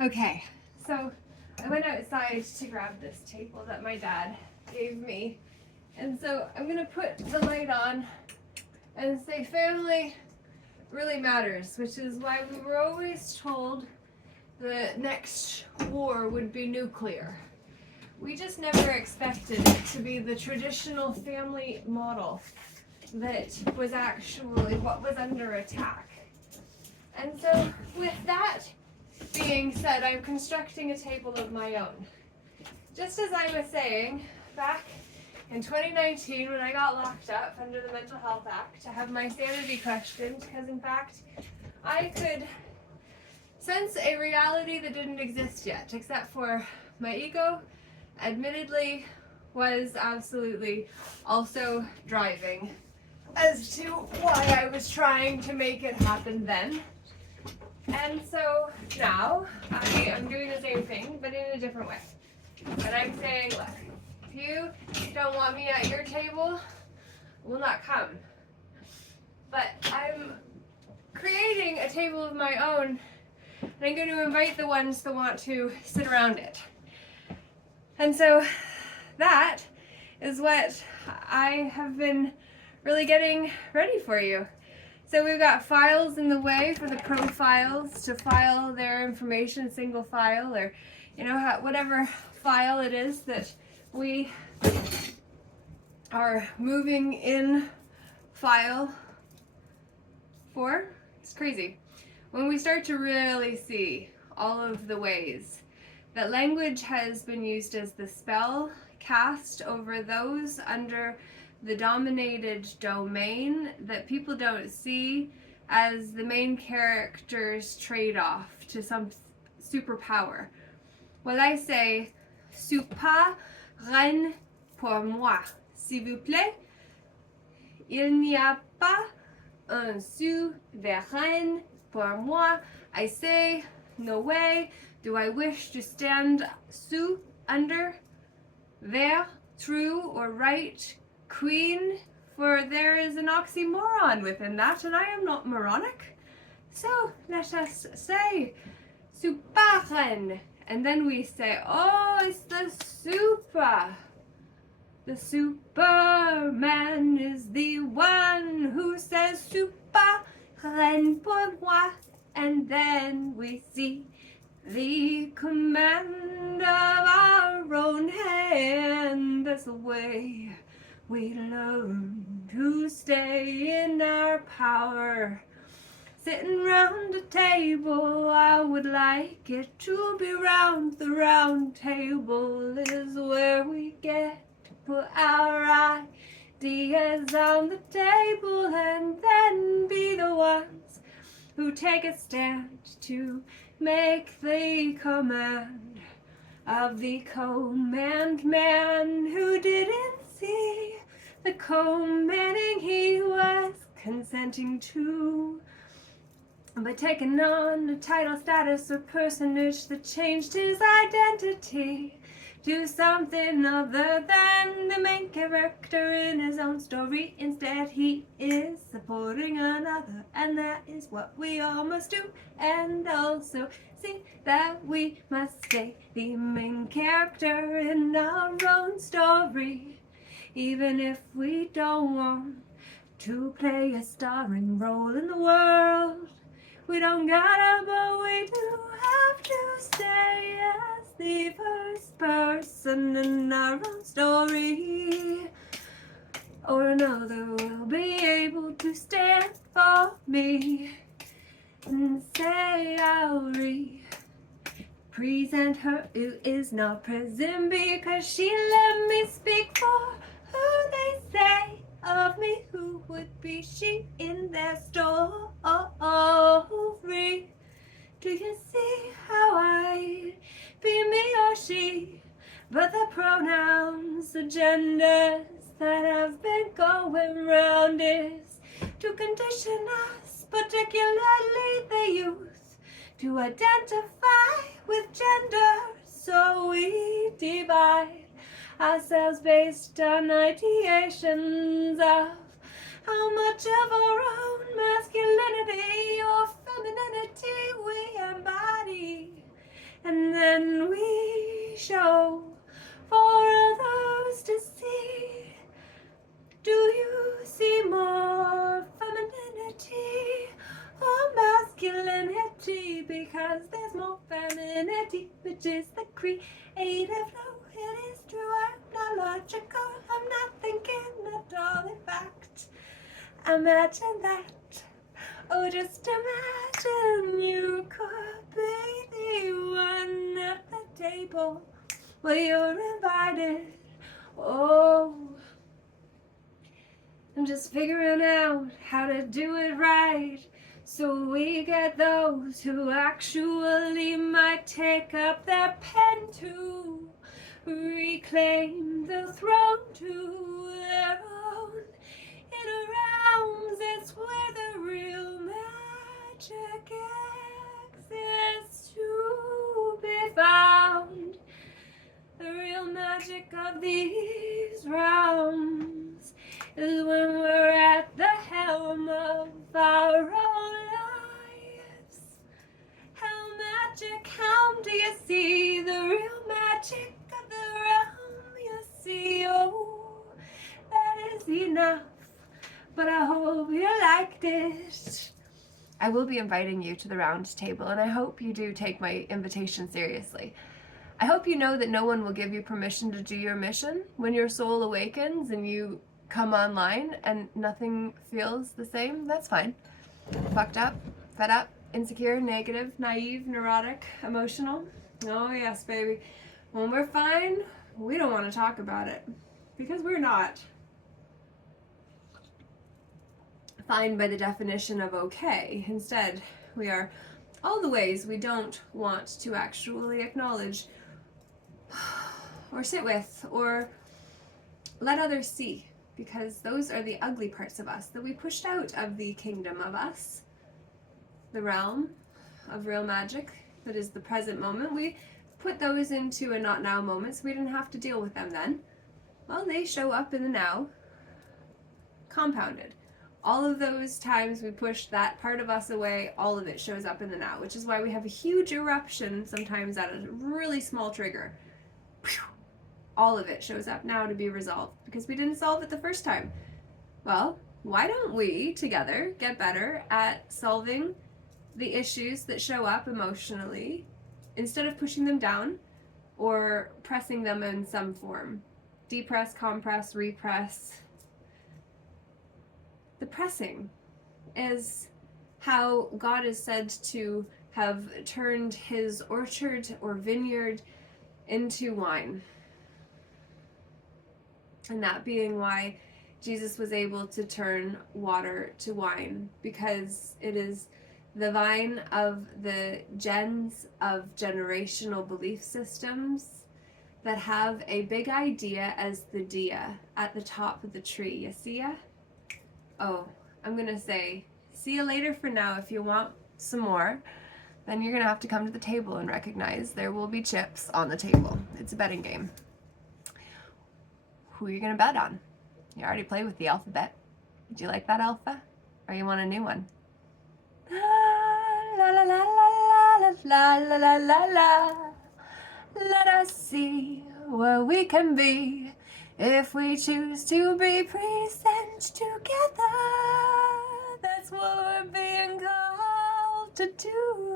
Okay, so I went outside to grab this table that my dad gave me. And so I'm going to put the light on and say family really matters, which is why we were always told the next war would be nuclear. We just never expected it to be the traditional family model that was actually what was under attack. And so with that being said, I'm constructing a table of my own. Just as I was saying, back in 2019 when I got locked up under the Mental Health Act to have my sanity questioned, because in fact I could sense a reality that didn't exist yet, except for my ego, admittedly, was absolutely also driving as to why I was trying to make it happen then. And so now I am doing the same thing, but in a different way. And I'm saying, look, if you don't want me at your table, I will not come. But I'm creating a table of my own, and I'm going to invite the ones that want to sit around it. And so that is what I have been really getting ready for you. So we've got files in the way for the profiles to file their information, single file, or whatever file it is that we are moving in file for. It's crazy. When we start to really see all of the ways that language has been used as the spell cast over those under the dominated domain that people don't see as the main character's trade-off to some superpower. Well, I say, super reine pour moi, s'il vous plaît. Il n'y a pas un souverain pour moi. I say, no way do I wish to stand sous, under, ver, true or right, queen, for there is an oxymoron within that, and I am not moronic. So let us say superreine, and then we say, oh, it's the super. The Superman is the one who says superreine pour moi, and then we see the command of our own hand. That's the way we learn to stay in our power. Sitting round a table, I would like it to be round. The round table is where we get to put our ideas on the table and then be the ones who take a stand to make the command of the command man who didn't see the commanding he was consenting to, but taking on a title, status, or personage that changed his identity to something other than the main character in his own story. Instead, he is supporting another, and that is what we all must do. And also see that we must stay the main character in our own story, even if we don't want to play a starring role in the world. We don't gotta, but we do have to stay as the first person in our own story, or another will be able to stand for me and say I'll represent her who is not present, because she let me speak for who they say of me, who would be she in their story. Do you see how I be me or she? But the pronouns, the genders that have been going round is to condition us, particularly the youth, to identify with gender. So we divide ourselves based on ideations of how much of our own masculinity or femininity we embody. 'cause there's more femininity, which is the creative flow. It is true, I'm not logical, I'm not thinking at all, in fact. Imagine that. Oh, just imagine you could be the one at the table where you're invited. Oh, I'm just figuring out how to do it right, so we get those who actually might take up their pen to reclaim the throne to their own inner realms. It's where the real magic exists to be found. The real magic of these realms is when we're at the helm of our own lives. Helm, do you see the real magic of the realm? You see, oh, that is enough, but I hope you liked it. I will be inviting you to the round table, and I hope you do take my invitation seriously. I hope you know that no one will give you permission to do your mission. When your soul awakens and you come online and nothing feels the same, that's fine. Fucked up, fed up, insecure, negative, naive, neurotic, emotional. Oh yes, baby. When we're fine, we don't want to talk about it, because we're not fine by the definition of okay. Instead, we are all the ways we don't want to actually acknowledge or sit with or let others see, because those are the ugly parts of us that we pushed out of the kingdom of us, the realm of real magic that is the present moment. We put those into a not now moment so we didn't have to deal with them then. Well, they show up in the now, compounded. All of those times we pushed that part of us away, all of it shows up in the now, which is why we have a huge eruption sometimes at a really small trigger. All of it shows up now to be resolved because we didn't solve it the first time. Well, why don't we together get better at solving the issues that show up emotionally instead of pushing them down or pressing them in some form? Depress, compress, repress. The pressing is how God is said to have turned his orchard or vineyard into wine. And that being why Jesus was able to turn water to wine, because it is the vine of the gens of generational belief systems that have a big idea as the dia at the top of the tree. You see ya? Oh, I'm gonna say, see you later for now. If you want some more, then you're gonna have to come to the table and recognize there will be chips on the table. It's a betting game. Who are you gonna bet on? You already played with the alphabet. Did you like that alpha? Or you want a new one? La la la la la la la la la. Let us see where we can be if we choose to be present together. That's what we're being called to do.